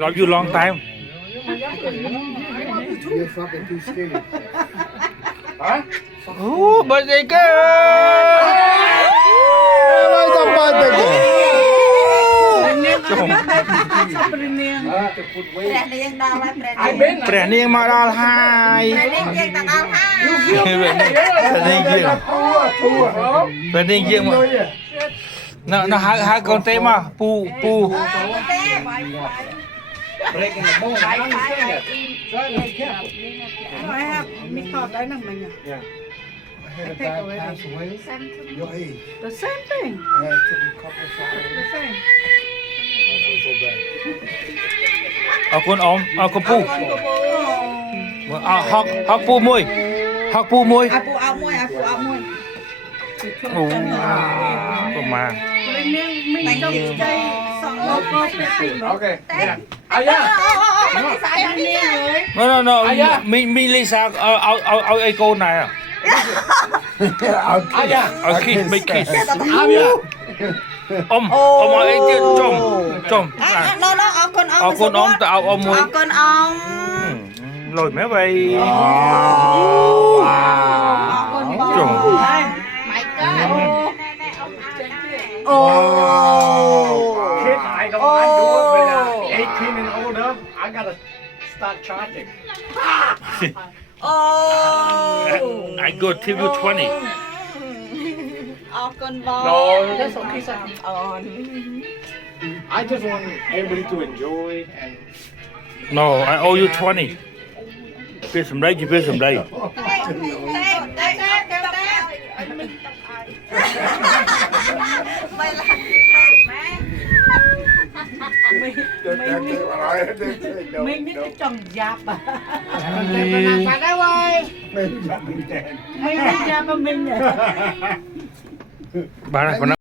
Love you long time. You're fucking too skinny. Oh, birthday girl. Why is that birthday girl? ព្រះនាងមកដល់ហើយ ព្រះនាងយើងមកនៅហៅកូនទេមកពូ Breaking the bone. I understand that. Me thought I know man. I had a guy pass away. Your age. The same thing. I had to be couple The of same. I feel so bad. អរគុណអ៊ំអរគុណពូហកពូមួយហកពូមួយ Apu amoy. អូប្រមាណ Mình don't stay. Logo pepper. Okay. Yeah. Ayah. No mi Lisa ឲ្យអីកូនណែ Ayah. ឲ្យ kiss make kiss Ayah. អ៊ំឲ្យអីទៀតចំ No, con អរគុណអ៊ំទៅឲ្យអ៊ំមួយ con ong. លុយមែនវ៉ៃ Con Trời. bò. My God. Oh. Kid, I don't mind doing it, but 18 and older, I gotta start charging. Oh. I go till you 20 Con bò. No. That's okay, son. I just want everybody to enjoy and No I owe you 20 biết sầm đây chỉ biết sầm đây Mình biết cái trồng giáp à. Maybe Mình jumping dead. biết giáp mà mình. bà này